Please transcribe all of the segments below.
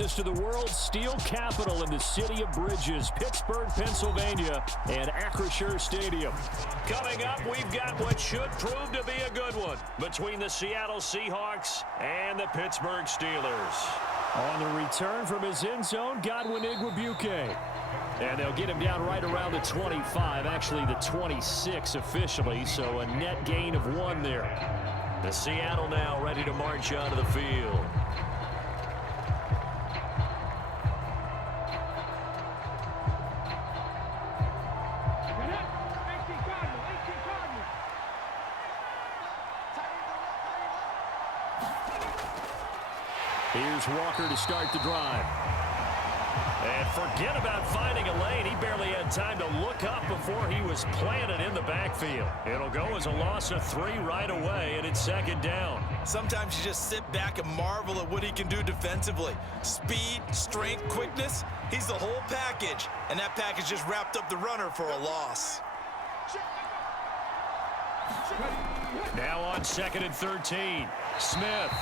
brings us to the world's steel capital in the city of bridges, Pittsburgh, Pennsylvania, and Acrisure Stadium. Coming up, we've got what should prove to be a good one between the Seattle Seahawks and the Pittsburgh Steelers. On the return from his end zone, Godwin Igwebuike. And they'll get him down right around the 25, actually the 26 officially, so a net gain of 1 there. The Seattle now ready to march onto the field. Here's Walker to start the drive. And forget about finding a lane. He barely had time to look up before he was planted in the backfield. It'll go as a loss of 3 right away, and it's 2nd down. Sometimes you just sit back and marvel at what he can do defensively. Speed, strength, quickness. He's the whole package, and that package just wrapped up the runner for a loss. Now on 2nd and 13, Smith.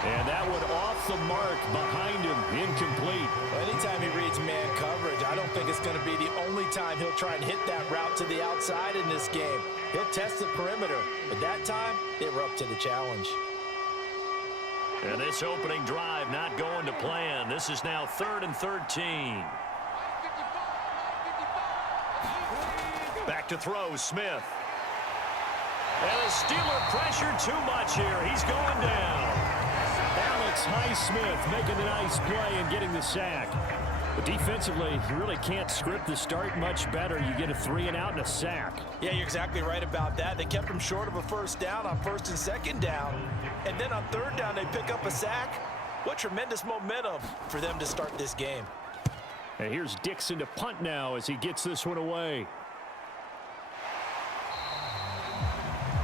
And that one off the mark behind him, incomplete. Well, anytime he reads man coverage, I don't think it's going to be the only time he'll try and hit that route to the outside in this game. He'll test the perimeter, but that time, they were up to the challenge. And this opening drive not going to plan. This is now 3rd and 13. Back to throw, Smith. And the Steeler pressure too much here. He's going down. Alex Highsmith making a nice play and getting the sack. But defensively, you really can't script the start much better. You get a 3 and out and a sack. Yeah, you're exactly right about that. They kept him short of a 1st down on 1st and 2nd down. And then on 3rd down, they pick up a sack. What tremendous momentum for them to start this game. And here's Dixon to punt now as he gets this one away.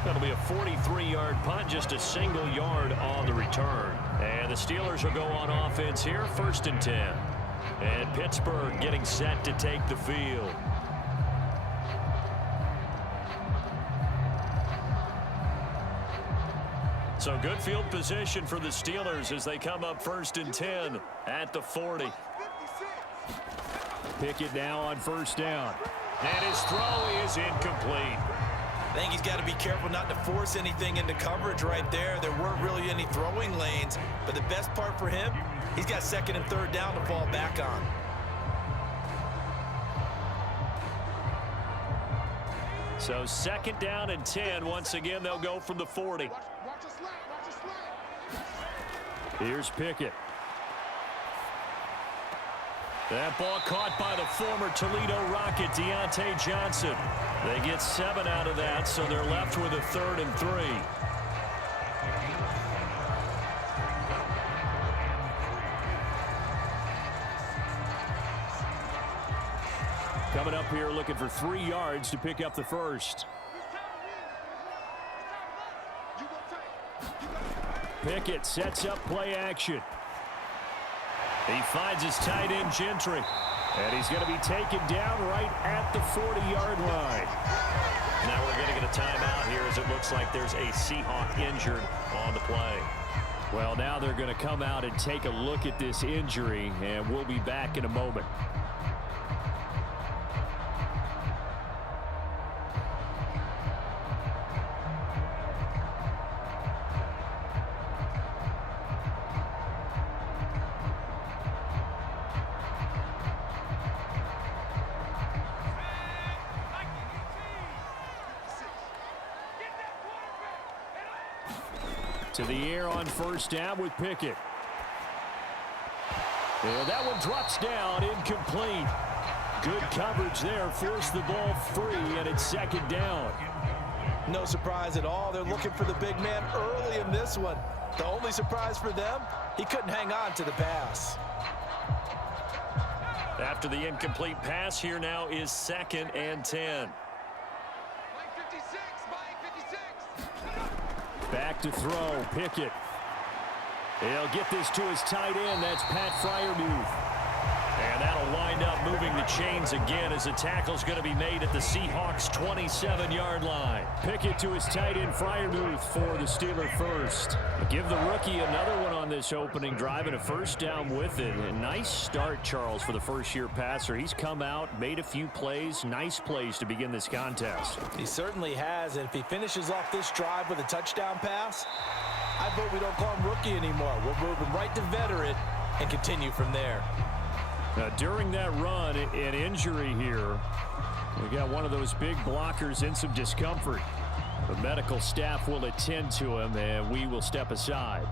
That'll be a 43-yard punt, just a single yard on the return. And the Steelers will go on offense here, 1st and 10. And Pittsburgh getting set to take the field. So good field position for the Steelers as they come up 1st and 10 at the 40. Pickett now on 1st down. And his throw is incomplete. I think he's got to be careful not to force anything into coverage right there. There weren't really any throwing lanes, but the best part for him, he's got 2nd and 3rd down to fall back on. So 2nd down and 10. Once again, they'll go from the 40. Here's Pickett. That ball caught by the former Toledo Rocket, Deontay Johnson. They get 7 out of that, so they're left with a 3rd and 3. Coming up here looking for 3 yards to pick up the 1st. Pickett sets up play action. He finds his tight end, Gentry. And he's going to be taken down right at the 40-yard line. Now we're going to get a timeout here as it looks like there's a Seahawk injured on the play. Well, now they're going to come out and take a look at this injury, and we'll be back in a moment. To the air on 1st down with Pickett. And that one drops down, incomplete. Good coverage there, forced the ball free, and it's 2nd down. No surprise at all. They're looking for the big man early in this one. The only surprise for them, he couldn't hang on to the pass. After the incomplete pass, here now is 2nd and 10. Back to throw, Pickett. He'll get this to his tight end. That's Pat Fryermuth. And that'll wind up moving the chains again as the tackle's going to be made at the Seahawks' 27-yard line. Pickett to his tight end Freiermuth for the Steeler first. Give the rookie another one on this opening drive and a first down with it. A nice start, Charles, for the first-year passer. He's come out, made a few plays, nice plays to begin this contest. He certainly has, and if he finishes off this drive with a touchdown pass, I vote we don't call him rookie anymore. We'll move him right to veteran and continue from there. Now, during that run, an injury here. We got one of those big blockers in some discomfort. The medical staff will attend to him, and we will step aside.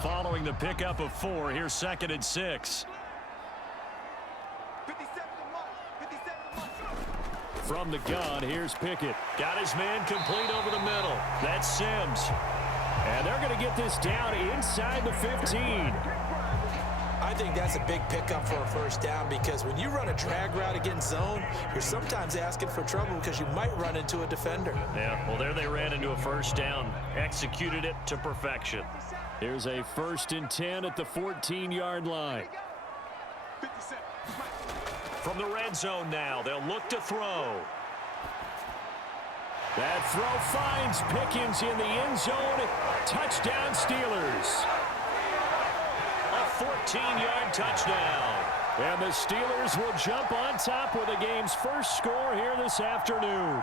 Following the pickup of 4, here's 2nd and 6. From the gun, here's Pickett. Got his man complete over the middle. That's Sims. And they're going to get this down inside the 15. I think that's a big pickup for a first down because when you run a drag route against zone, you're sometimes asking for trouble because you might run into a defender. Yeah, well, there they ran into a first down. Executed it to perfection. Here's a 1st and 10 at the 14-yard line. From the red zone now, they'll look to throw. That throw finds Pickens in the end zone. Touchdown, Steelers. A 14-yard touchdown. And the Steelers will jump on top with the game's first score here this afternoon.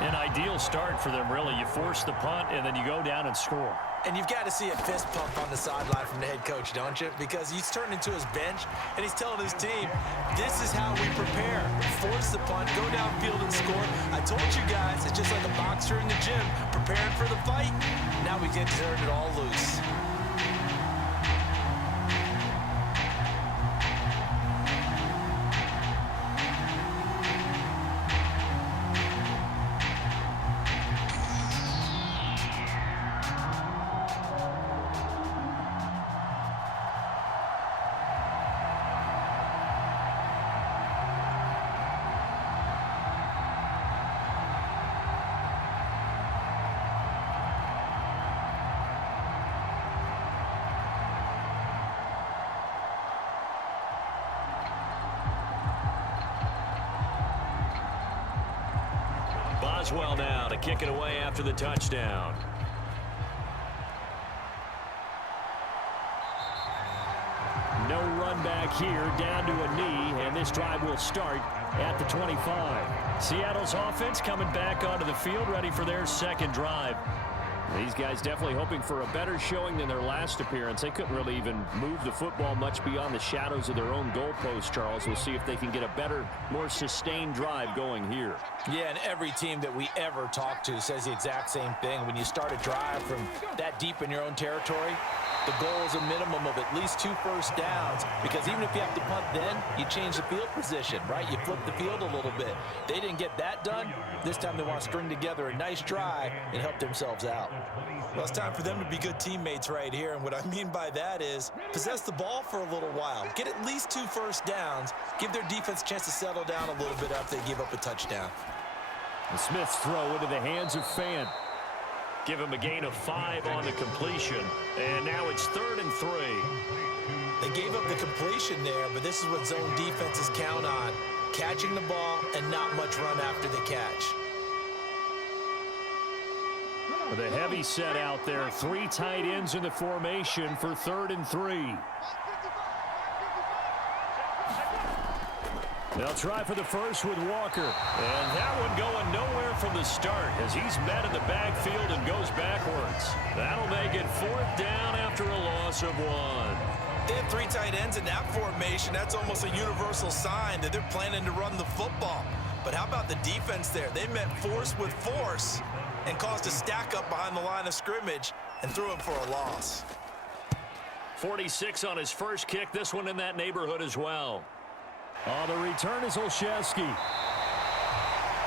An ideal start for them, really. You force the punt, and then you go down and score. And you've got to see a fist pump on the sideline from the head coach, don't you? Because he's turned into his bench, and he's telling his team, this is how we prepare. Force the punt, go downfield and score. I told you guys, it's just like a boxer in the gym, preparing for the fight. Now we get to turn it all loose. Boswell now to kick it away after the touchdown. No run back here, down to a knee, and this drive will start at the 25. Seattle's offense coming back onto the field, ready for their second drive. These guys definitely hoping for a better showing than their last appearance. They couldn't really even move the football much beyond the shadows of their own goalpost, Charles. We'll see if they can get a better, more sustained drive going here. Yeah, and every team that we ever talk to says the exact same thing. When you start a drive from that deep in your own territory, the goal is a minimum of at least 2 first downs, because even if you have to punt then, you change the field position, right? You flip the field a little bit. They didn't get that done. This time they want to string together a nice drive and help themselves out. Well, it's time for them to be good teammates right here, and what I mean by that is possess the ball for a little while. Get at least 2 first downs. Give their defense a chance to settle down a little bit after they give up a touchdown. The Smith's throw into the hands of Fant. Give him a gain of 5 on the completion. And now it's 3rd and 3. They gave up the completion there, but this is what zone defenses count on. Catching the ball and not much run after the catch. With a heavy set out there, 3 tight ends in the formation for 3rd and 3. They'll try for the first with Walker. And that one going nowhere from the start as he's met in the backfield and goes backwards. That'll make it 4th down after a loss of 1. They have 3 tight ends in that formation. That's almost a universal sign that they're planning to run the football. But how about the defense there? They met force with force and caused a stack up behind the line of scrimmage and threw him for a loss. 46 on his first kick. This one in that neighborhood as well. On the return is Olszewski.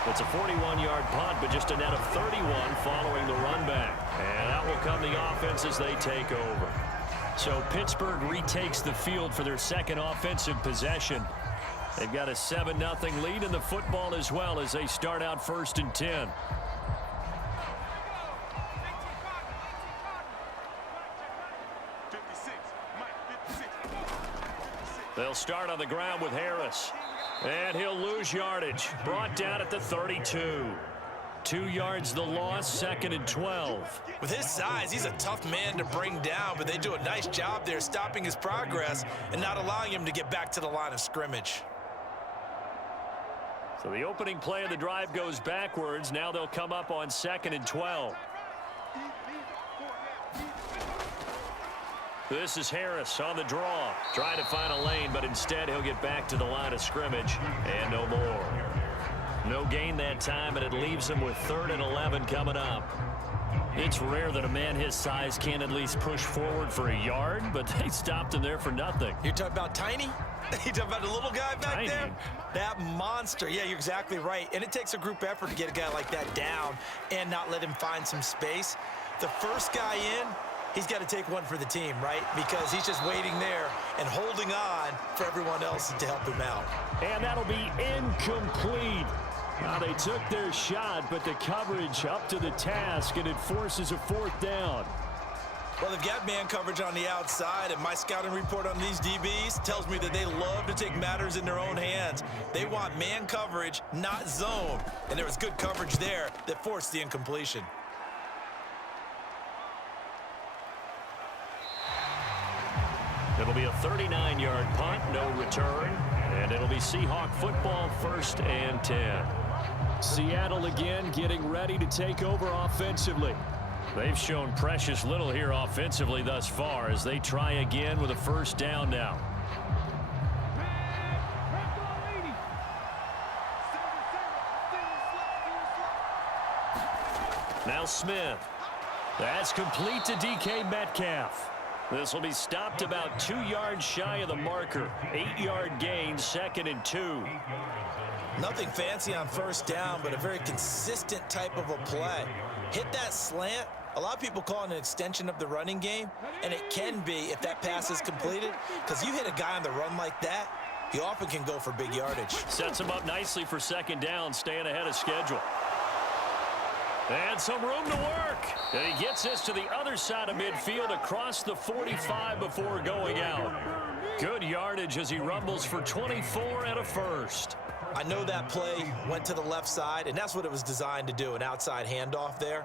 It's a 41-yard punt, but just a net of 31 following the run back. And out will come the offense as they take over. So Pittsburgh retakes the field for their second offensive possession. They've got a 7-0 lead in the football as well as they start out 1st and 10. They'll start on the ground with Harris. And he'll lose yardage. Brought down at the 32. 2 yards the loss, 2nd and 12. With his size, he's a tough man to bring down, but they do a nice job there stopping his progress and not allowing him to get back to the line of scrimmage. So the opening play of the drive goes backwards. Now they'll come up on 2nd and 12. This is Harris on the draw. Trying to find a lane, but instead he'll get back to the line of scrimmage. And no more. No gain that time, and it leaves him with 3rd and 11 coming up. It's rare that a man his size can at least push forward for a yard, but they stopped him there for nothing. You're talking about tiny? You talking about the little guy back there? That monster. Yeah, you're exactly right. And it takes a group effort to get a guy like that down and not let him find some space. The first guy in, he's got to take one for the team, right? Because he's just waiting there and holding on for everyone else to help him out. And that'll be incomplete. Now they took their shot, but the coverage up to the task, and it forces a 4th down. Well, they've got man coverage on the outside, and my scouting report on these DBs tells me that they love to take matters in their own hands. They want man coverage, not zone. And there was good coverage there that forced the incompletion. It'll be a 39-yard punt, no return, and it'll be Seahawk football 1st and 10. Seattle again getting ready to take over offensively. They've shown precious little here offensively thus far as they try again with a 1st down now. Now Smith. That's complete to DK Metcalf. This will be stopped about 2 yards shy of the marker. 8-yard gain, 2nd and 2. Nothing fancy on 1st down, but a very consistent type of a play. Hit that slant. A lot of people call it an extension of the running game, and it can be if that pass is completed, because you hit a guy on the run like that, he often can go for big yardage. Sets him up nicely for 2nd down, staying ahead of schedule. And some room to work. And he gets this to the other side of midfield across the 45 before going out. Good yardage as he rumbles for 24 and a 1st. I know that play went to the left side, and that's what it was designed to do, an outside handoff there.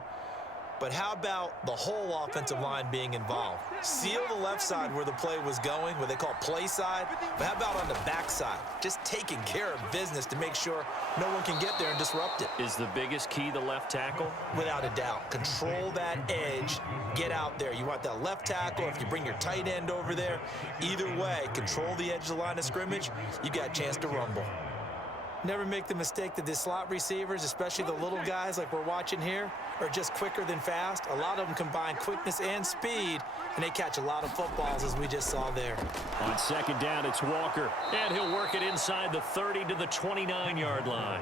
But how about the whole offensive line being involved? Seal the left side where the play was going, what they call play side. But how about on the back side? Just taking care of business to make sure no one can get there and disrupt it. Is the biggest key the left tackle? Without a doubt. Control that edge. Get out there. You want that left tackle. If you bring your tight end over there, either way, control the edge of the line of scrimmage. You got a chance to rumble. Never make the mistake that the slot receivers, especially the little guys like we're watching here, are just quicker than fast. A lot of them combine quickness and speed, and they catch a lot of footballs, as we just saw there. On 2nd down, it's Walker, and he'll work it inside the 30 to the 29-yard line.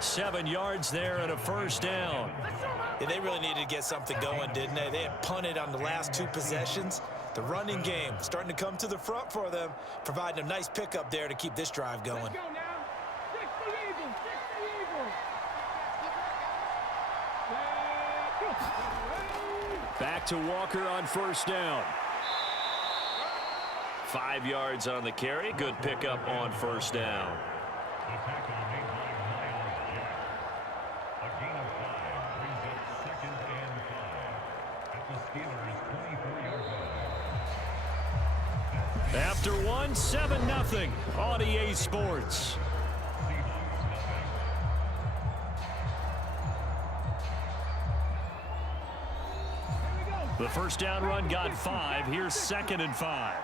7 yards there and a 1st down. Yeah, they really needed to get something going, didn't they? They had punted on the last 2 possessions. The running game starting to come to the front for them, providing a nice pickup there to keep this drive going. Back to Walker on 1st down. 5 yards on the carry. Good pickup on 1st down. After one, 7-0 on EA Sports. The 1st down run got 5. Here's 2nd and 5.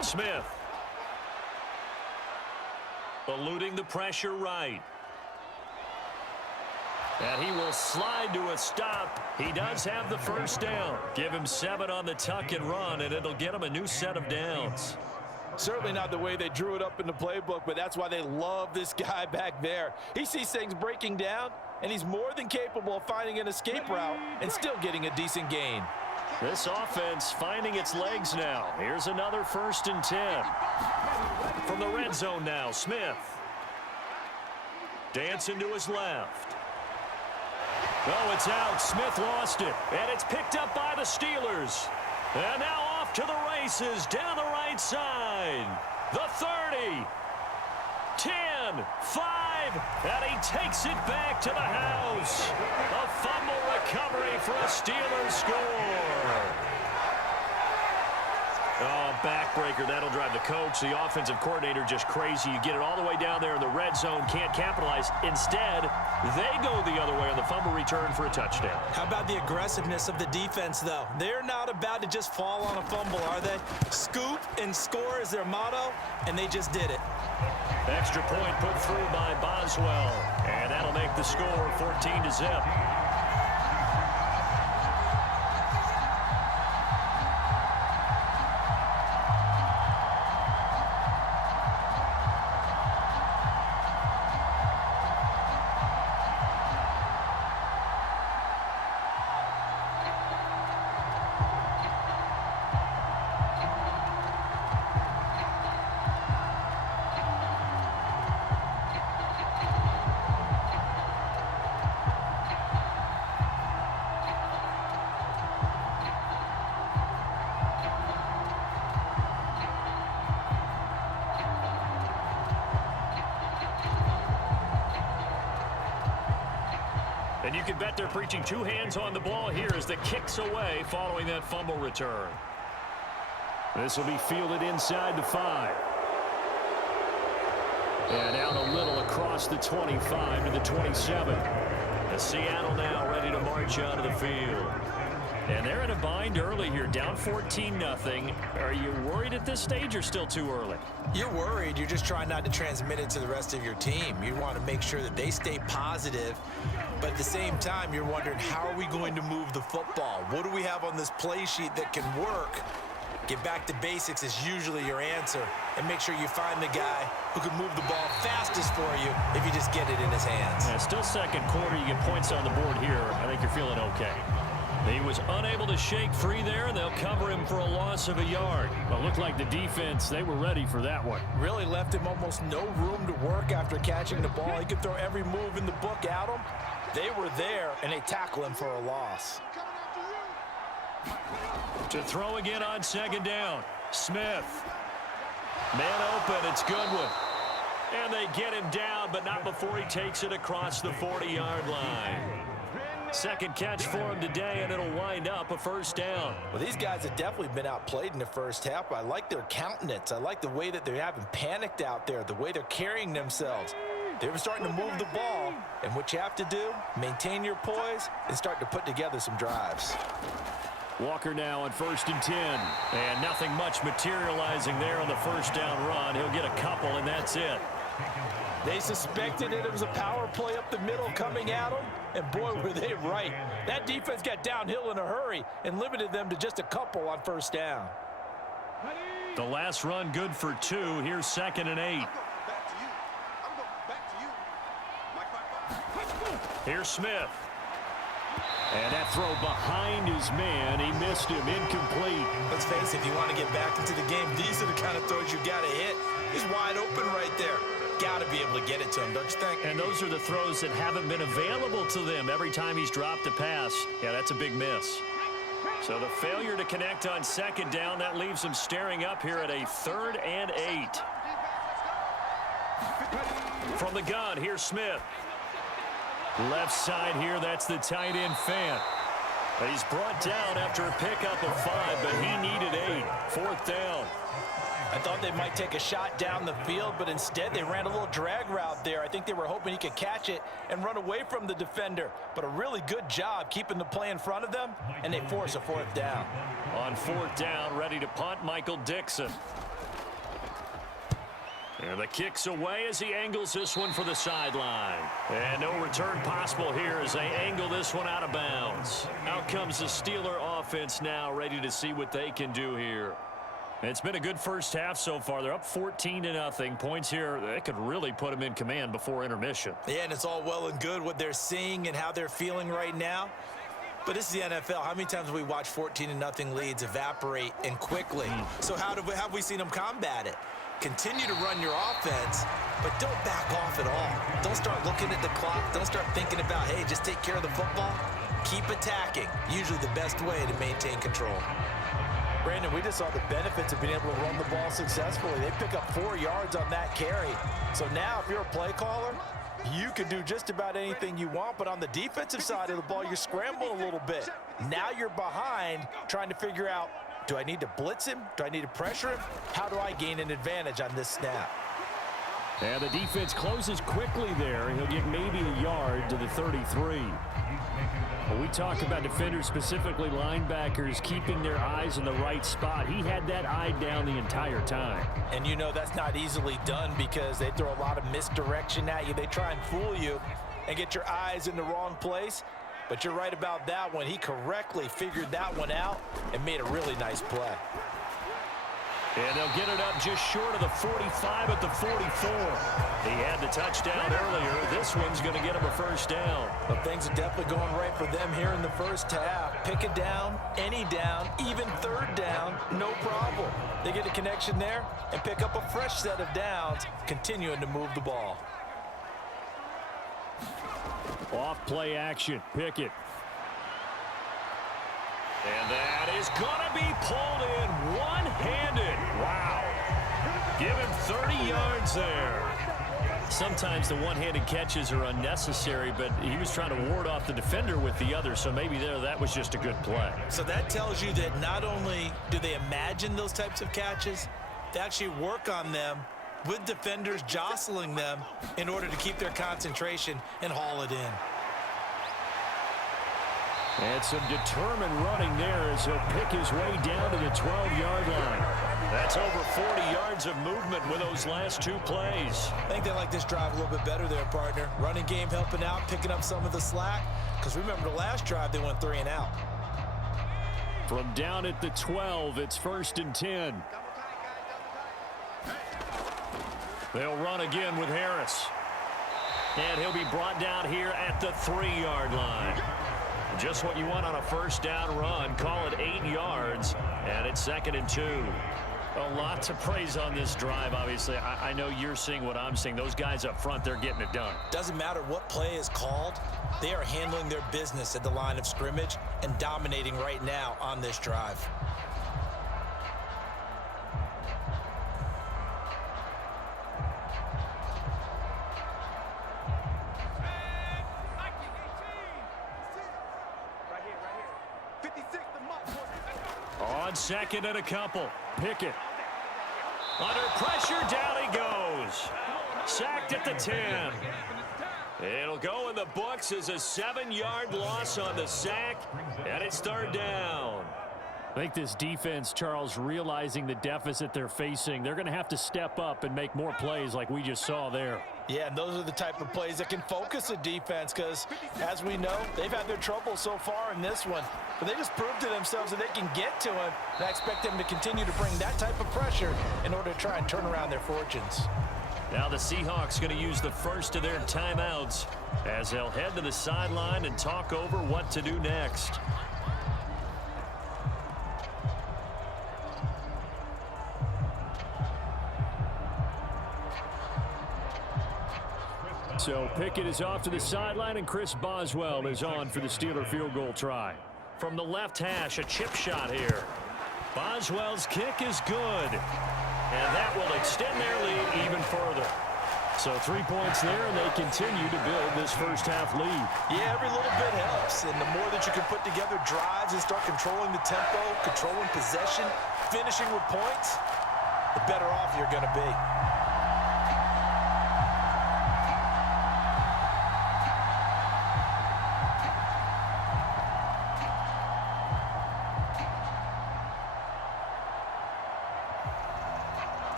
Smith. Eluding the pressure right. And he will slide to a stop. He does have the 1st down. Give him 7 on the tuck and run, and it'll get him a new set of downs. Certainly not the way they drew it up in the playbook, but that's why they love this guy back there. He sees things breaking down, and he's more than capable of finding an escape route and still getting a decent gain. This offense finding its legs now. Here's another 1st and 10. From the red zone now, Smith. Dancing to his left. Oh, it's out. Smith lost it. And it's picked up by the Steelers. And now off to the races down the right side. The 30. 10, 5, and he takes it back to the house. A fumble recovery for a Steelers score. Oh, backbreaker. That'll drive the coach, the offensive coordinator, just crazy. You get it all the way down there in the red zone, can't capitalize. Instead, they go the other way on the fumble return for a touchdown. How about the aggressiveness of the defense, though? They're not about to just fall on a fumble, are they? Scoop and score is their motto, and they just did it. Extra point put through by Boswell, and that'll make the score 14-0. And you can bet they're preaching 2 hands on the ball here as the kick's away following that fumble return. This will be fielded inside the 5. And out a little across the 25 to the 27. And Seattle now ready to march out of the field. And they're in a bind early here, down 14-0. Are you worried at this stage or still too early? You're worried. You're just trying not to transmit it to the rest of your team. You want to make sure that they stay positive. But at the same time, you're wondering, how are we going to move the football? What do we have on this play sheet that can work? Get back to basics is usually your answer. And make sure you find the guy who can move the ball fastest for you if you just get it in his hands. Yeah, still second quarter. You get points on the board here. I think you're feeling okay. He was unable to shake free there, and they'll cover him for a loss of a yard. Well, it looked like the defense, they were ready for that one. Really left him almost no room to work after catching the ball. He could throw every move in the book at him. They were there, and they tackle him for a loss. To throw again on 2nd down. Smith. Man open, it's Goodwin. And they get him down, but not before he takes it across the 40-yard line. Second catch for him today, and it'll wind up a 1st down. Well, these guys have definitely been outplayed in the first half. I like their countenance. I like the way that they haven't panicked out there, the way they're carrying themselves. They're starting to move the ball, and what you have to do, maintain your poise and start to put together some drives. Walker now on 1st and 10, and nothing much materializing there on the 1st down run. He'll get a couple, and that's it. They suspected it was a power play up the middle coming at them, and boy, were they right. That defense got downhill in a hurry and limited them to just a couple on 1st down. The last run good for 2. Here's 2nd and 8. Here's Smith. And that throw behind his man. He missed him. Incomplete. Let's face it, if you want to get back into the game, these are the kind of throws you got to hit. He's wide open right there. Got to be able to get it to him, don't you think? And those are the throws that haven't been available to them every time he's dropped a pass. Yeah, that's a big miss. So the failure to connect on 2nd down, that leaves him staring up here at a 3rd and 8. From the gun, here's Smith. Left side here, that's the tight end Fant. But he's brought down after a pickup of 5, but he needed 8. 4th down. I thought they might take a shot down the field, but instead they ran a little drag route there. I think they were hoping he could catch it and run away from the defender. But a really good job keeping the play in front of them, and they force a 4th down. On 4th down, ready to punt, Michael Dixon. And the kick's away as he angles this one for the sideline. And no return possible here as they angle this one out of bounds. Out comes the Steeler offense now, ready to see what they can do here. It's been a good first half so far. They're up 14-0. Points here, they could really put them in command before intermission. Yeah, and it's all well and good what they're seeing and how they're feeling right now. But this is the NFL. How many times have we watched 14-0 leads evaporate and quickly? So have we seen them combat it? Continue to run your offense, but don't back off at all. Don't start looking at the clock. Don't start thinking about, hey, just take care of the football. Keep attacking. Usually the best way to maintain control. Brandon, we just saw the benefits of being able to run the ball successfully. They pick up 4 yards on that carry. So now if you're a play caller, you can do just about anything you want, but on the defensive side of the ball, you're scrambling a little bit. Now you're behind trying to figure out, do I need to blitz him? Do I need to pressure him? How do I gain an advantage on this snap? And the defense closes quickly there. He'll get maybe a yard to the 33. When we talk about defenders, specifically linebackers, keeping their eyes in the right spot, he had that eye down the entire time. And you know that's not easily done because they throw a lot of misdirection at you. They try and fool you and get your eyes in the wrong place. But you're right about that one. He correctly figured that one out and made a really nice play. And they'll get it up just short of the 45 at the 44. He had the touchdown earlier. This one's going to get him a first down. But things are definitely going right for them here in the first half. Pick it down, any down, even third down, no problem. They get a connection there and pick up a fresh set of downs, continuing to move the ball. Off play action, Pickett. And that is going to be pulled in one-handed. Wow. Give him 30 yards there. Sometimes the one-handed catches are unnecessary, but he was trying to ward off the defender with the other, so maybe that was just a good play. So that tells you that not only do they imagine those types of catches, they actually work on them with defenders jostling them in order to keep their concentration and haul it in. And some determined running there as he'll pick his way down to the 12-yard line. That's over 40 yards of movement with those last 2 plays. I think they like this drive a little bit better there, partner. Running game helping out, picking up some of the slack. Because remember, the last drive, they went 3 and out. From down at the 12, it's 1st and 10. They'll run again with Harris. And he'll be brought down here at the 3-yard line. Just what you want on a first down run. Call it 8 yards, and it's 2nd and 2. A lot to praise on this drive, obviously. I know you're seeing what I'm seeing. Those guys up front, they're getting it done. Doesn't matter what play is called. They are handling their business at the line of scrimmage and dominating right now on this drive. On 2nd and a couple. Pickett. Under pressure, down he goes. Sacked at the 10. It'll go in the books as a 7-yard loss on the sack, and it's 3rd down. I think this defense, Charles, realizing the deficit they're facing, they're going to have to step up and make more plays like we just saw there. Yeah, and those are the type of plays that can focus a defense because, as we know, they've had their trouble so far in this one. But they just proved to themselves that they can get to him, and I expect them to continue to bring that type of pressure in order to try and turn around their fortunes. Now the Seahawks going to use the first of their timeouts as they'll head to the sideline and talk over what to do next. So Pickett is off to the sideline, and Chris Boswell is on for the Steeler field goal try. From the left hash, a chip shot here. Boswell's kick is good. And that will extend their lead even further. So 3 points there, and they continue to build this first half lead. Yeah, every little bit helps. And the more that you can put together drives and start controlling the tempo, controlling possession, finishing with points, the better off you're going to be.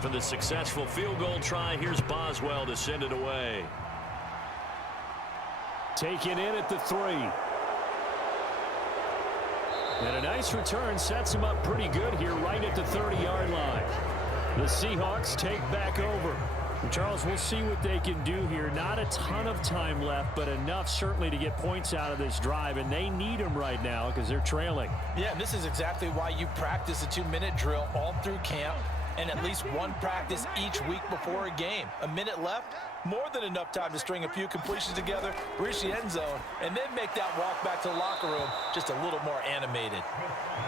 After the successful field goal try, here's Boswell to send it away. Taken in at the 3. And a nice return sets him up pretty good here right at the 30-yard line. The Seahawks take back over. And Charles, we'll see what they can do here. Not a ton of time left, but enough certainly to get points out of this drive, and they need them right now because they're trailing. Yeah, this is exactly why you practice a 2-minute drill all through camp and at least one practice each week before a game. A minute left, more than enough time to string a few completions together, reach the end zone, and then make that walk back to the locker room just a little more animated.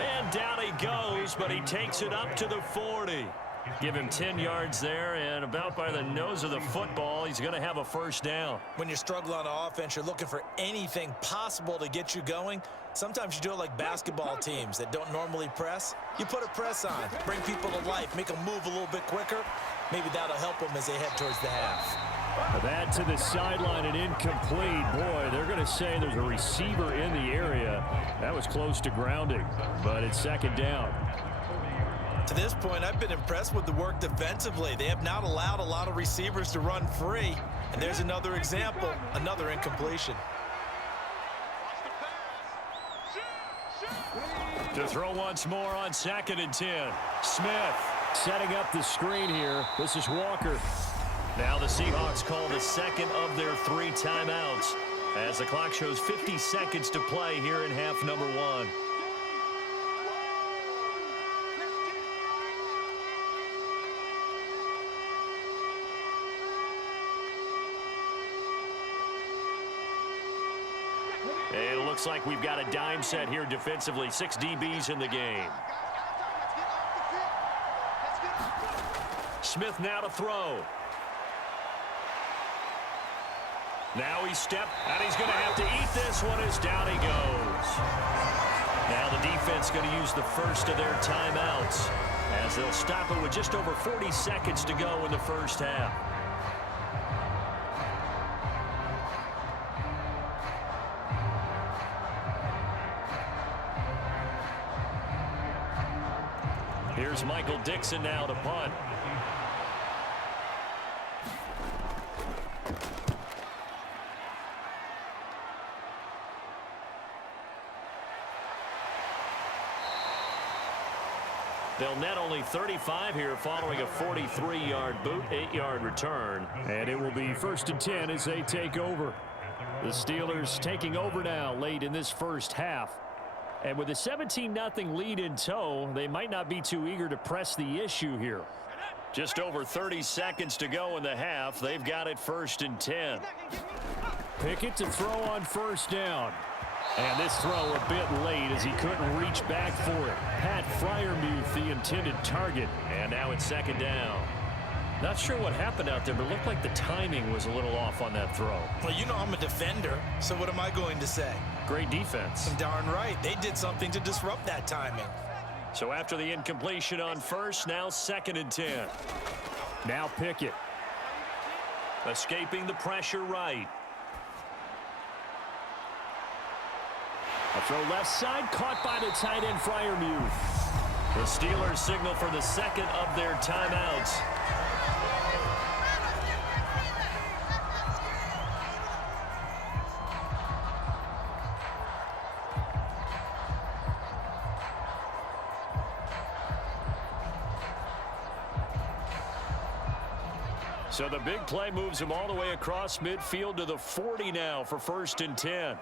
And down he goes, but he takes it up to the 40. Give him 10 yards there, and about by the nose of the football, he's going to have a first down. When you're struggling on offense, you're looking for anything possible to get you going. Sometimes you do it like basketball teams that don't normally press. You put a press on, bring people to life, make them move a little bit quicker. Maybe that'll help them as they head towards the half. That to the sideline and incomplete. Boy, they're going to say there's a receiver in the area. That was close to grounding, but it's second down. To this point, I've been impressed with the work defensively. They have not allowed a lot of receivers to run free. And there's another example, another incompletion. To throw once more on 2nd and 10. Smith setting up the screen here. This is Walker. Now the Seahawks call the second of their 3 timeouts as the clock shows 50 seconds to play here in half number 1. And it looks like we've got a dime set here defensively. 6 DBs in the game. Smith now to throw. Now he stepped, and he's going to have to eat this one as down he goes. Now the defense going to use the first of their timeouts as they'll stop it with just over 40 seconds to go in the first half. Here's Michael Dixon now to punt. They'll net only 35 here following a 43-yard boot, 8-yard return. And it will be 1st and 10 as they take over. The Steelers taking over now late in this first half. And with a 17-0 lead in tow, they might not be too eager to press the issue here. Just over 30 seconds to go in the half. They've got it 1st and 10. Pickett to throw on 1st down. And this throw a bit late as he couldn't reach back for it. Pat Freiermuth, the intended target. And now it's 2nd down. Not sure what happened out there, but it looked like the timing was a little off on that throw. Well, you know I'm a defender, so what am I going to say? Great defense. Darn right. They did something to disrupt that timing. So after the incompletion on 1st, now 2nd and 10. Now Pickett. Escaping the pressure right. A throw left side, caught by the tight end Freiermuth. The Steelers signal for the second of their timeouts. So the big play moves him all the way across midfield to the 40 now for 1st and 10.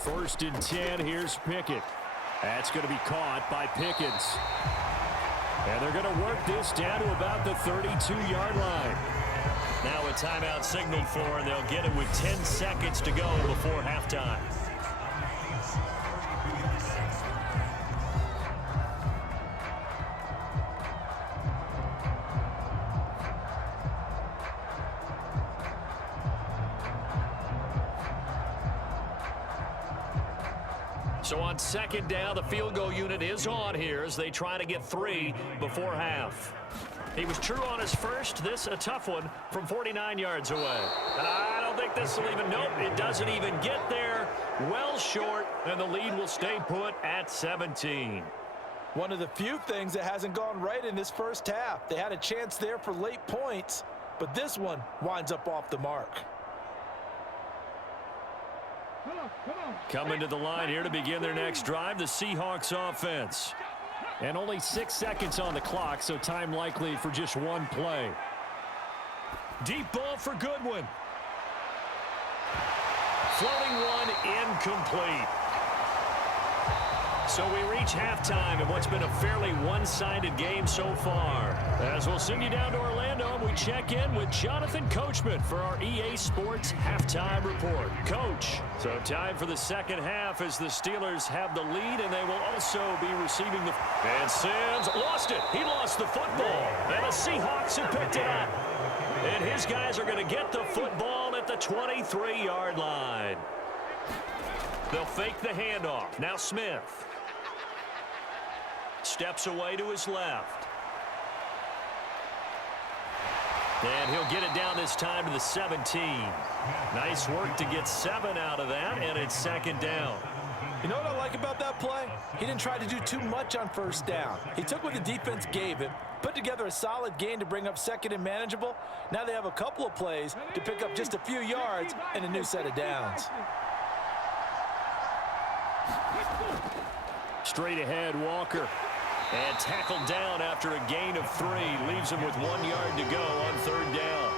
1st and 10, here's Pickett. That's going to be caught by Pickens. And they're going to work this down to about the 32-yard line. Now a timeout signaled for, and they'll get it with 10 seconds to go before halftime. So on 2nd down, the field goal unit is on here as they try to get 3 before half. He was true on his first. This a tough one from 49 yards away. And I don't think this will even, nope, it doesn't even get there. Well short, and the lead will stay put at 17. One of the few things that hasn't gone right in this first half. They had a chance there for late points, but this one winds up off the mark. Coming to the line here to begin their next drive, the Seahawks offense. And only 6 seconds on the clock, so time likely for just one play. Deep ball for Goodwin. Floating one, incomplete. So we reach halftime in what's been a fairly one-sided game so far. As we'll send you down to Orlando, we check in with Jonathan Coachman for our EA Sports Halftime Report. Coach, so time for the second half as the Steelers have the lead, and they will also be receiving the... And Sims lost it. He lost the football. And the Seahawks have picked it up. And his guys are going to get the football at the 23-yard line. They'll fake the handoff. Now Smith. Steps away to his left. And he'll get it down this time to the 17. Nice work to get 7 out of that, and it's second down. You know what I like about that play? He didn't try to do too much on first down. He took what the defense gave him, put together a solid gain to bring up second and manageable. Now they have a couple of plays to pick up just a few yards and a new set of downs. Straight ahead, Walker. And tackled down after a gain of 3. Leaves him with 1 yard to go on third down.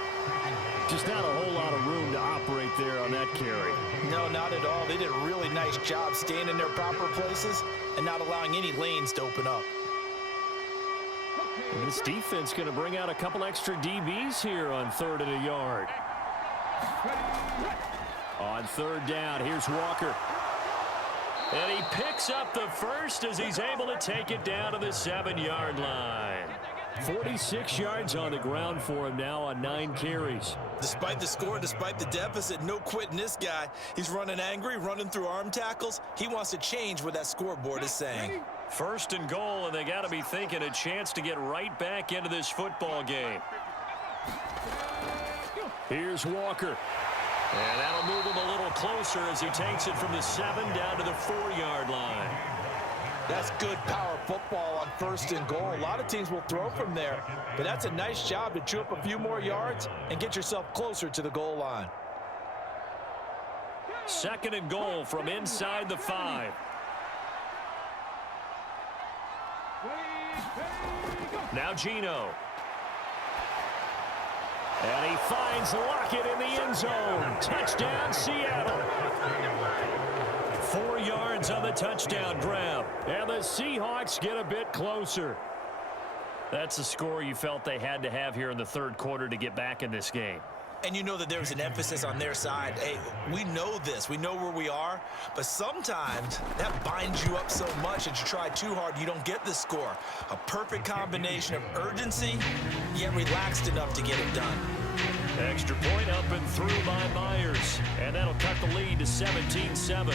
Just not a whole lot of room to operate there on that carry. No, not at all. They did a really nice job staying in their proper places and not allowing any lanes to open up. And this defense going to bring out a couple extra DBs here on 3rd and a yard. On third down, here's Walker. And he picks up the first as he's able to take it down to the 7-yard line. 46 yards on the ground for him now on 9 carries. Despite the score, despite the deficit, no quitting this guy. He's running angry, running through arm tackles. He wants to change what that scoreboard is saying. 1st and goal, and they got to be thinking a chance to get right back into this football game. Here's Walker. And that'll move him a little closer as he takes it from the 7 down to the 4-yard line. That's good power football on 1st and goal. A lot of teams will throw from there, but that's a nice job to chew up a few more yards and get yourself closer to the goal line. 2nd and goal from inside the 5. Now Geno. And he finds Lockett in the end zone. Touchdown, Seattle. 4 yards on the touchdown grab. And the Seahawks get a bit closer. That's the score you felt they had to have here in the 3rd quarter to get back in this game. And you know that there was an emphasis on their side. Hey, we know this. We know where we are. But sometimes that binds you up so much that you try too hard, you don't get the score. A perfect combination of urgency, yet relaxed enough to get it done. Extra point up and through by Myers. And that'll cut the lead to 17-7.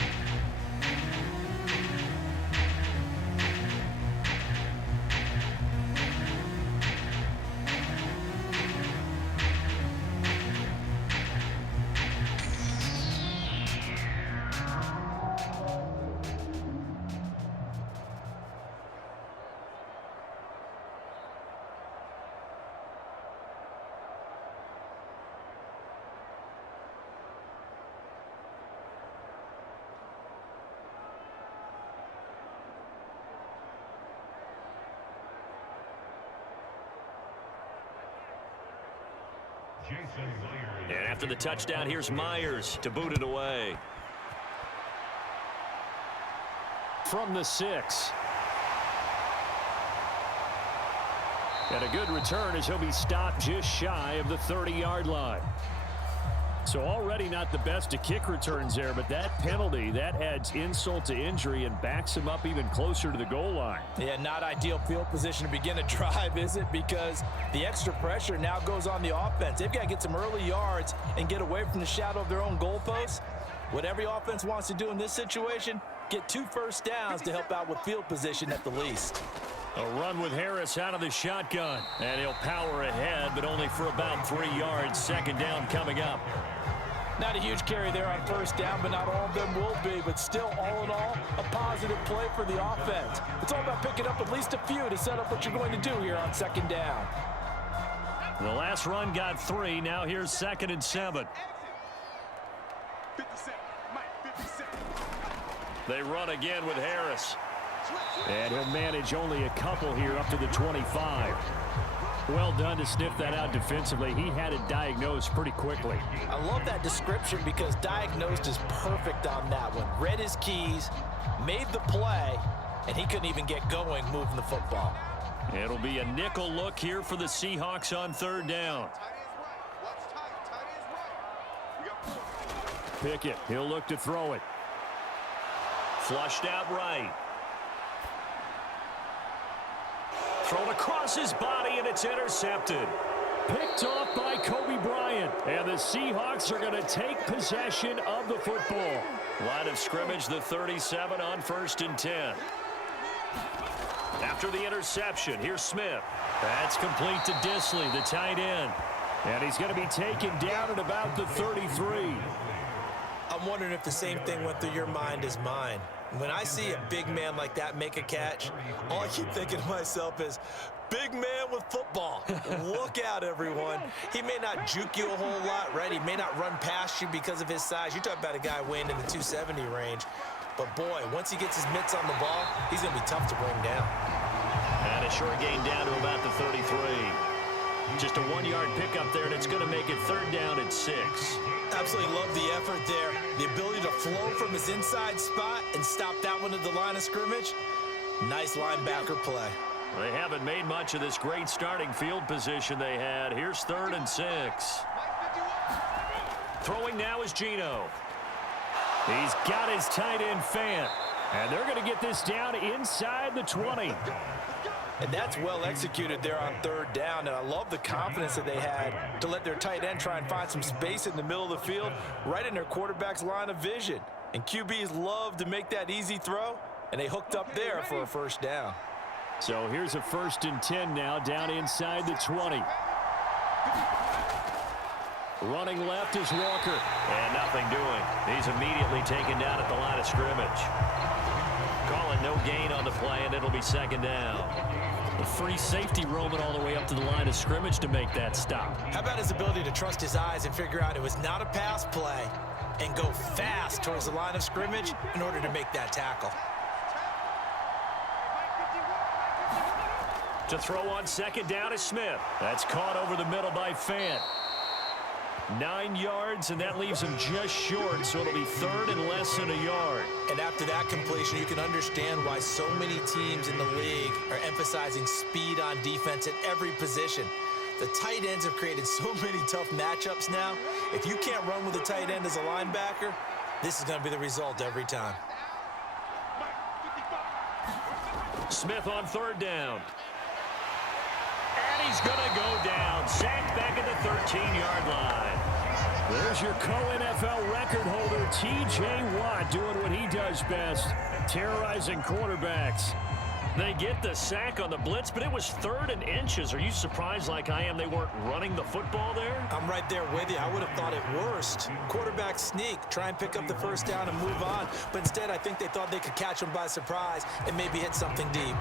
And after the touchdown, here's Myers to boot it away. From the 6. And a good return as he'll be stopped just shy of the 30-yard line. So already not the best of kick returns there, but that penalty, that adds insult to injury and backs him up even closer to the goal line. Yeah, not ideal field position to begin a drive, is it? Because the extra pressure now goes on the offense. They've got to get some early yards and get away from the shadow of their own goalposts. What every offense wants to do in this situation, get 2 first downs to help out with field position at the least. A run with Harris out of the shotgun. And he'll power ahead, but only for about 3 yards. 2nd down coming up. Not a huge carry there on first down, but not all of them will be. But still, all in all, a positive play for the offense. It's all about picking up at least a few to set up what you're going to do here on second down. The last run got 3. Now here's 2nd and 7. They run again with Harris. And he'll manage only a couple here up to the 25. Well done to sniff that out defensively. He had it diagnosed pretty quickly. I love that description because diagnosed is perfect on that one. Read his keys, made the play, and he couldn't even get going moving the football. It'll be a nickel look here for the Seahawks on 3rd down. Pickett, he'll look to throw it. Flushed out right. Thrown across his body, and it's intercepted. Picked off by Kobe Bryant. And the Seahawks are going to take possession of the football. Line of scrimmage, the 37 on 1st and 10. After the interception, here's Smith. That's complete to Disley, the tight end. And he's going to be taken down at about the 33. I'm wondering if the same thing went through your mind as mine. When I see a big man like that make a catch, all I keep thinking to myself is, big man with football. Look out, everyone. He may not juke you a whole lot, right? He may not run past you because of his size. You're talking about a guy weighing in the 270 range. But, boy, once he gets his mitts on the ball, he's going to be tough to bring down. And a short gain down to about the 33. Just a 1-yard pickup there, and it's going to make it 3rd down at 6. Absolutely love the effort there. The ability to flow from his inside spot and stop that one at the line of scrimmage. Nice linebacker play. They haven't made much of this great starting field position they had. Here's 3rd and 6. Throwing now is Geno. He's got his tight end Fant. And they're going to get this down inside the 20. And that's well executed there on 3rd down. And I love the confidence that they had to let their tight end try and find some space in the middle of the field, right in their quarterback's line of vision. And QBs love to make that easy throw, and they hooked up there for a 1st down. So here's a 1st and 10 now, down inside the 20. Running left is Walker. And nothing doing. He's immediately taken down at the line of scrimmage. Calling no gain on the play, and it'll be 2nd down. A free safety roaming all the way up to the line of scrimmage to make that stop. How about his ability to trust his eyes and figure out it was not a pass play and go fast towards the line of scrimmage in order to make that tackle. To throw on 2nd down is Smith. That's caught over the middle by Fant. 9 yards, and that leaves him just short, so it'll be 3rd and less than a yard. And after that completion, you can understand why so many teams in the league are emphasizing speed on defense at every position. The tight ends have created so many tough matchups now. If you can't run with a tight end as a linebacker, this is going to be the result every time. Smith on 3rd down. And he's going to go down. Sacked back at the 13-yard line. There's your co-NFL record holder, T.J. Watt, doing what he does best, terrorizing quarterbacks. They get the sack on the blitz, but it was 3rd and inches. Are you surprised like I am they weren't running the football there? I'm right there with you. I would have thought it worst. Quarterback sneak, try and pick up the 1st down and move on. But instead, I think they thought they could catch him by surprise and maybe hit something deep.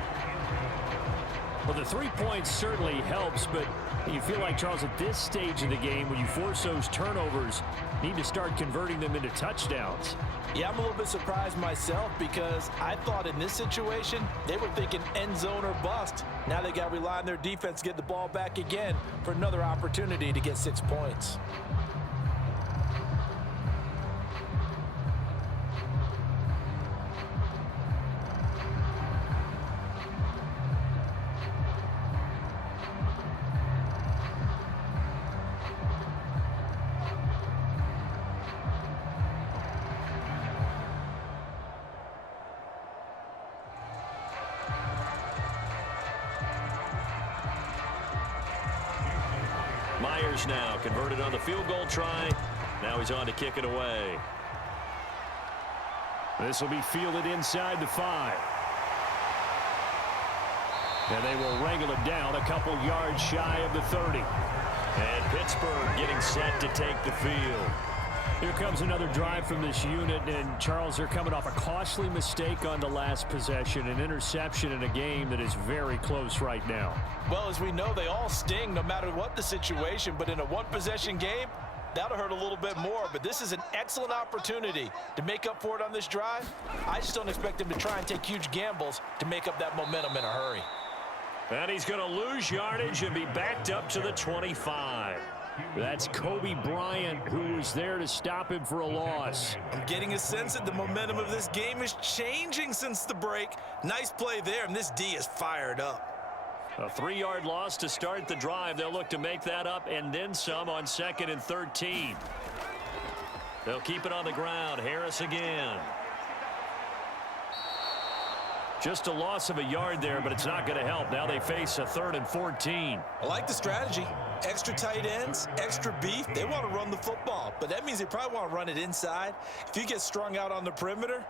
Well, the 3 points certainly helps, but you feel like, Charles, at this stage of the game, when you force those turnovers, you need to start converting them into touchdowns. Yeah, I'm a little bit surprised myself because I thought in this situation, they were thinking end zone or bust. Now they got to rely on their defense to get the ball back again for another opportunity to get 6 points. Myers now converted on the field goal try. Now he's on to kick it away. This will be fielded inside the 5. And they will wrangle it down a couple yards shy of the 30. And Pittsburgh getting set to take the field. Here comes another drive from this unit, and Charles, they're coming off a costly mistake on the last possession, an interception in a game that is very close right now. Well, as we know, they all sting no matter what the situation, but in a one-possession game, that'll hurt a little bit more, but this is an excellent opportunity to make up for it on this drive. I just don't expect him to try and take huge gambles to make up that momentum in a hurry. And he's going to lose yardage and be backed up to the 25. That's Kobe Bryant, who was there to stop him for a loss. I'm getting a sense that the momentum of this game is changing since the break. Nice play there, and this D is fired up. A 3-yard loss to start the drive. They'll look to make that up and then some on 2nd and 13. They'll keep it on the ground. Harris again. Just a loss of a yard there, but it's not going to help. Now they face a 3rd and 14. I like the strategy. Extra tight ends, extra beef. They want to run the football, but that means they probably want to run it inside. If you get strung out on the perimeter,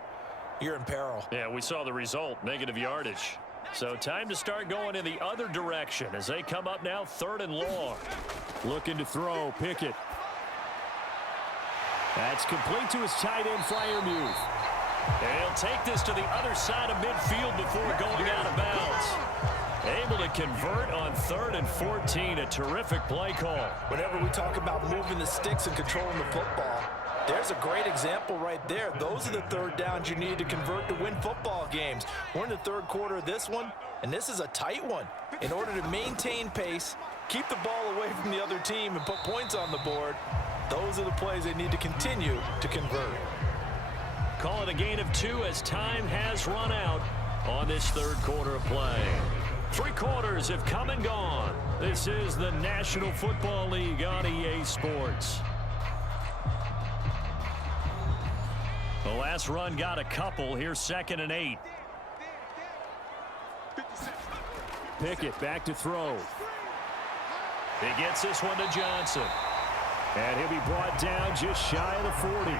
you're in peril. Yeah, we saw the result, negative yardage. So time to start going in the other direction as they come up now 3rd and long. Looking to throw, Pickett. That's complete to his tight end, Freiermuth. And he'll take this to the other side of midfield before going out of bounds. Able to convert on 3rd and 14. A terrific play call. Whenever we talk about moving the sticks and controlling the football, there's a great example right there. Those are the 3rd downs you need to convert to win football games. We're in the 3rd quarter of this one, and this is a tight one. In order to maintain pace, keep the ball away from the other team, and put points on the board, those are the plays they need to continue to convert. Call it a gain of 2 as time has run out on this 3rd quarter of play. 3 quarters have come and gone. This is the National Football League on EA Sports. The last run got a couple. Here's 2nd and 8. Pickett back to throw. He gets this one to Johnson. And he'll be brought down just shy of the 40.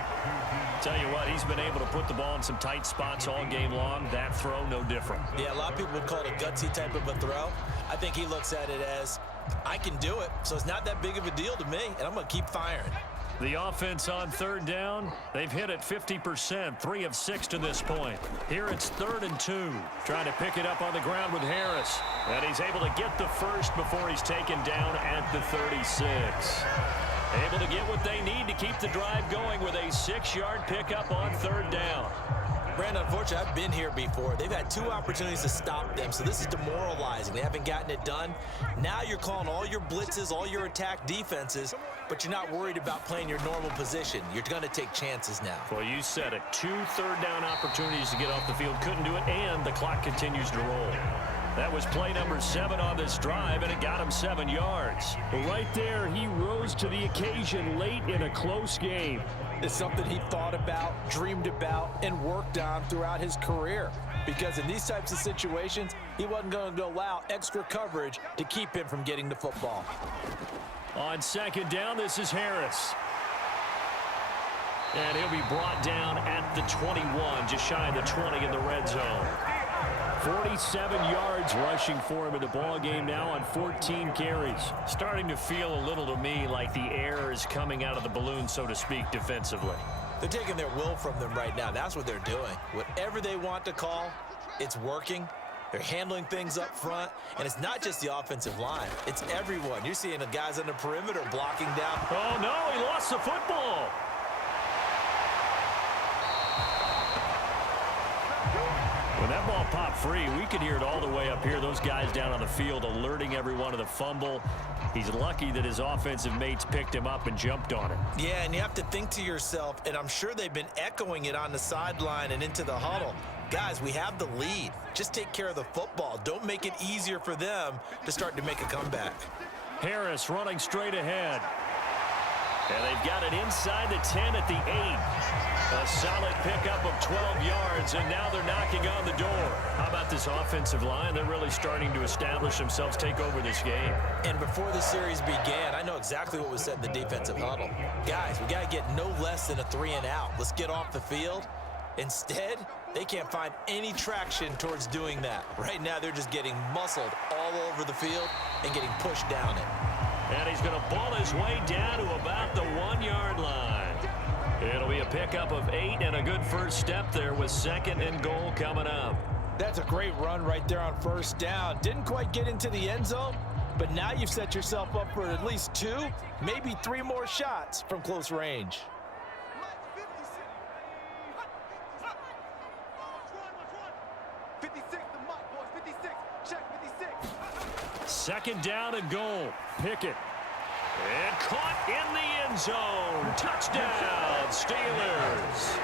Tell you what, he's been able to put the ball in some tight spots all game long. That throw, no different. Yeah, a lot of people would call it a gutsy type of a throw. I think he looks at it as, I can do it, so it's not that big of a deal to me, and I'm going to keep firing. The offense on 3rd down, they've hit it 50%, 3 of 6 to this point. Here it's 3rd and 2, trying to pick it up on the ground with Harris. And he's able to get the first before he's taken down at the 36. Able to get what they need to keep the drive going with a 6-yard pickup on 3rd down. Brandon, unfortunately, I've been here before. They've had 2 opportunities to stop them, so this is demoralizing. They haven't gotten it done. Now you're calling all your blitzes, all your attack defenses, but you're not worried about playing your normal position. You're going to take chances now. Well, you said it. 2 3rd down opportunities to get off the field. Couldn't do it, and the clock continues to roll. That was play number 7 on this drive, and it got him 7 yards. But right there, he rose to the occasion late in a close game. It's something he thought about, dreamed about, and worked on throughout his career. Because in these types of situations, he wasn't going to allow extra coverage to keep him from getting the football. On 2nd down, this is Harris. And he'll be brought down at the 21, just shy of the 20 in the red zone. 47 yards rushing for him in the ball game now on 14 carries. Starting to feel a little to me like the air is coming out of the balloon, so to speak, defensively. They're taking their will from them right now. That's what they're doing. Whatever they want to call, it's working. They're handling things up front, and it's not just the offensive line. It's everyone. You're seeing the guys on the perimeter blocking down. Oh, no, he lost the football. When that ball popped free, we could hear it all the way up here. Those guys down on the field alerting everyone of the fumble. He's lucky that his offensive mates picked him up and jumped on it. Yeah, and you have to think to yourself, and I'm sure they've been echoing it on the sideline and into the huddle. Guys, we have the lead. Just take care of the football. Don't make it easier for them to start to make a comeback. Harris running straight ahead. And they've got it inside the 10 at the 8. A solid pickup of 12 yards, and now they're knocking on the door. How about this offensive line? They're really starting to establish themselves, take over this game. And before the series began, I know exactly what was said in the defensive huddle. Guys, we got to get no less than a 3 and out. Let's get off the field. Instead, they can't find any traction towards doing that. Right now, they're just getting muscled all over the field and getting pushed down it. And he's going to ball his way down to about the 1-yard line. It'll be a pickup of 8 and a good first step there with 2nd and goal coming up. That's a great run right there on first down. Didn't quite get into the end zone, but now you've set yourself up for at least 2, maybe 3 more shots from close range. Second down and goal. Pickett. And caught in the end zone. Touchdown, Steelers.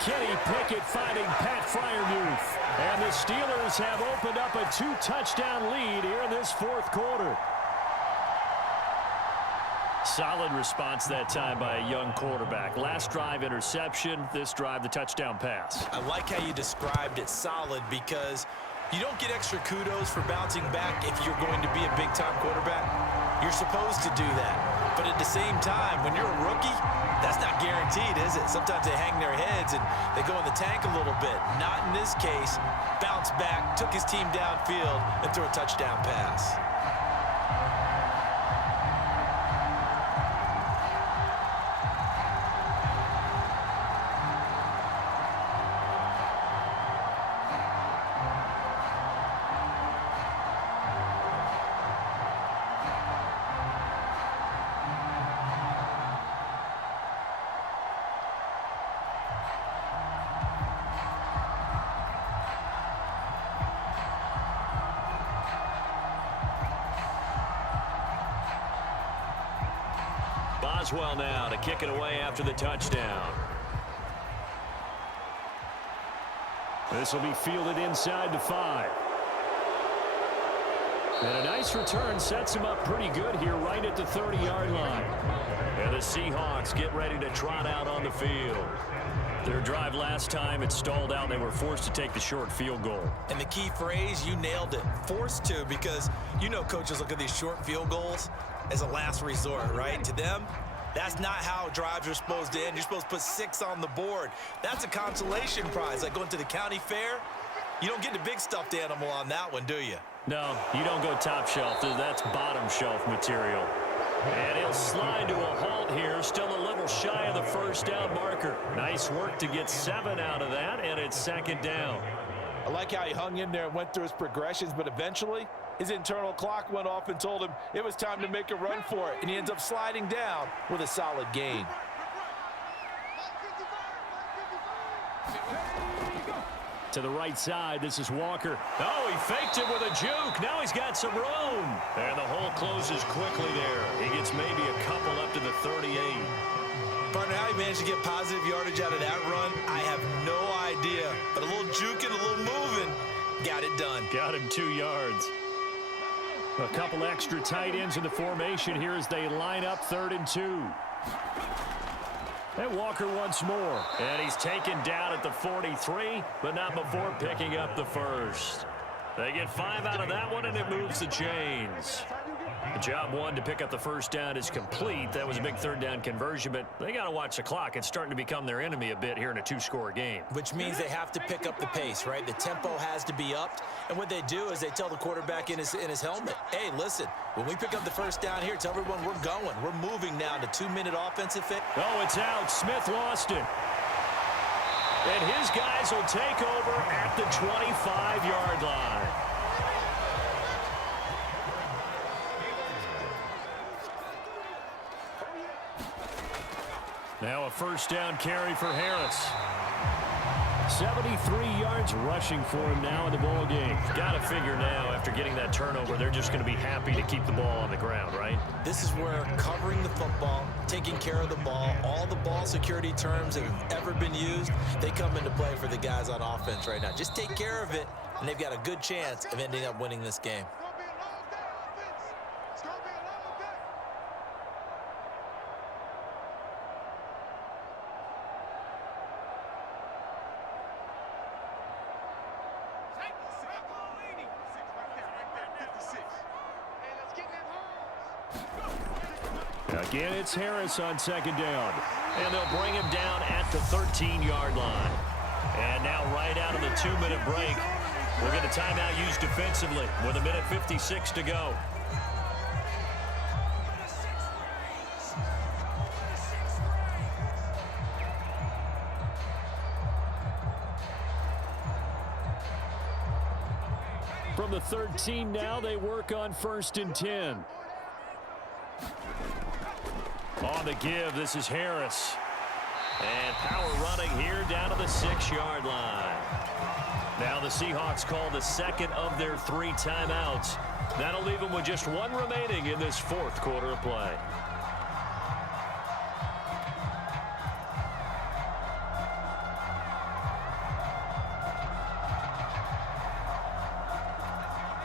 Kenny Pickett finding Pat Freiermuth. And the Steelers have opened up a 2-touchdown lead here in this 4th quarter. Solid response that time by a young quarterback. Last drive interception, this drive the touchdown pass. I like how you described it, solid, because you don't get extra kudos for bouncing back if you're going to be a big-time quarterback. You're supposed to do that. But at the same time, when you're a rookie, that's not guaranteed, is it? Sometimes they hang their heads and they go in the tank a little bit. Not in this case. Bounced back, took his team downfield, and threw a touchdown pass. Boswell now to kick it away after the touchdown. This will be fielded inside the 5. And a nice return sets him up pretty good here right at the 30-yard line. And the Seahawks get ready to trot out on the field. Their drive last time, it stalled out. They were forced to take the short field goal. And the key phrase, you nailed it. Forced to, because you know coaches look at these short field goals as a last resort, right? To them, that's not how drives are supposed to end. You're supposed to put 6 on the board. That's a consolation prize. Like going to the county fair, you don't get the big stuffed animal on that one, do you? No, you don't go top shelf. That's bottom shelf material. And he'll slide to a halt here. Still a little shy of the first down marker. Nice work to get 7 out of that, and it's 2nd down. I like how he hung in there and went through his progressions, but eventually his internal clock went off and told him it was time to make a run for it, and he ends up sliding down with a solid gain. To the right side, this is Walker. Oh, he faked it with a juke. Now he's got some room. And the hole closes quickly there. He gets maybe a couple up to the 38. Partner, how he managed to get positive yardage out of that run, I have no idea. But a little juking, a little moving, got it done. Got him 2 yards. A couple extra tight ends in the formation here as they line up 3rd and 2. And Walker once more. And he's taken down at the 43, but not before picking up the first. They get 5 out of that one, and it moves the chains. The job 1 to pick up the first down is complete. That was a big 3rd down conversion, but they got to watch the clock. It's starting to become their enemy a bit here in a 2-score game. Which means they have to pick up the pace, right? The tempo has to be upped. And what they do is they tell the quarterback in his helmet, hey, listen, when we pick up the first down here, tell everyone we're going. We're moving now to 2-minute offensive fit. Oh, it's out. Smith lost it. And his guys will take over at the 25-yard line. Now a first down carry for Harris. 73 yards rushing for him now in the ball game. Got to figure now after getting that turnover, they're just going to be happy to keep the ball on the ground, right? This is where covering the football, taking care of the ball, all the ball security terms that have ever been used, they come into play for the guys on offense right now. Just take care of it, and they've got a good chance of ending up winning this game. Again, it's Harris on 2nd down. And they'll bring him down at the 13-yard line. And now right out of the 2-minute break, we'll get a timeout used defensively with 1:56 to go. From the 13 now, they work on 1st and 10. On the give, this is Harris. And power running here down to the 6-yard line. Now the Seahawks call the second of their 3 timeouts. That'll leave them with just 1 remaining in this 4th quarter of play.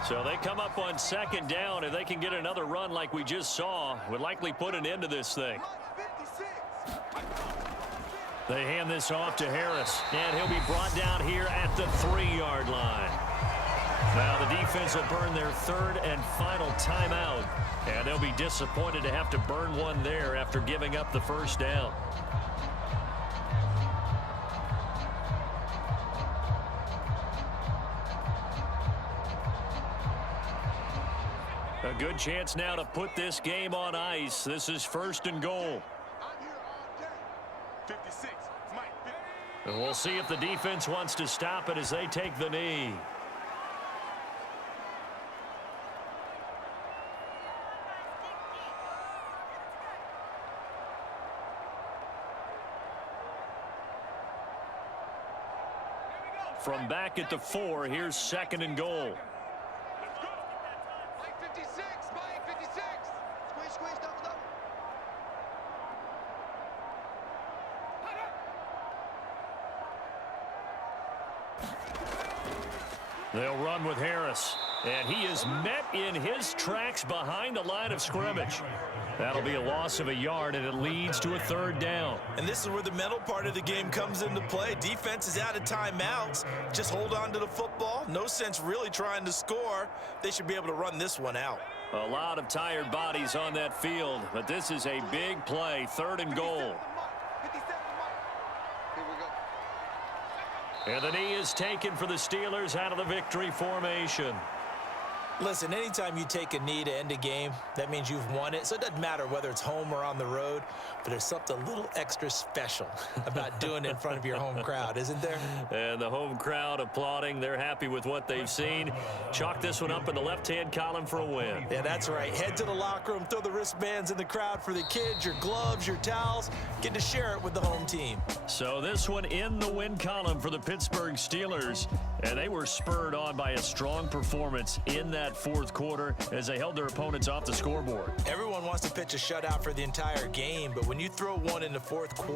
So they come up on 2nd down. If they can get another run like we just saw, would likely put an end to this thing. They hand this off to Harris, and he'll be brought down here at the 3-yard line. Now the defense will burn their 3rd and final timeout, and they'll be disappointed to have to burn one there after giving up the 1st down. A good chance now to put this game on ice. This is 1st and goal. And we'll see if the defense wants to stop it as they take the knee. From back at the 4, here's 2nd and goal. They'll run with Harris, and he is met in his tracks behind the line of scrimmage. That'll be a loss of a yard, and it leads to a 3rd down. And this is where the mental part of the game comes into play. Defense is out of timeouts. Just hold on to the football. No sense really trying to score. They should be able to run this one out. A lot of tired bodies on that field, but this is a big play, 3rd and goal. And the knee is taken for the Steelers out of the victory formation. Listen, anytime you take a knee to end a game, that means you've won it. So it doesn't matter whether it's home or on the road, but there's something a little extra special about doing it in front of your home crowd, isn't there? And the home crowd applauding. They're happy with what they've seen. Chalk this one up in the left-hand column for a win. Yeah, that's right. Head to the locker room, throw the wristbands in the crowd for the kids, your gloves, your towels. Get to share it with the home team. So this one in the win column for the Pittsburgh Steelers. And they were spurred on by a strong performance in that 4th quarter as they held their opponents off the scoreboard. Everyone wants to pitch a shutout for the entire game, but when you throw one in the 4th quarter,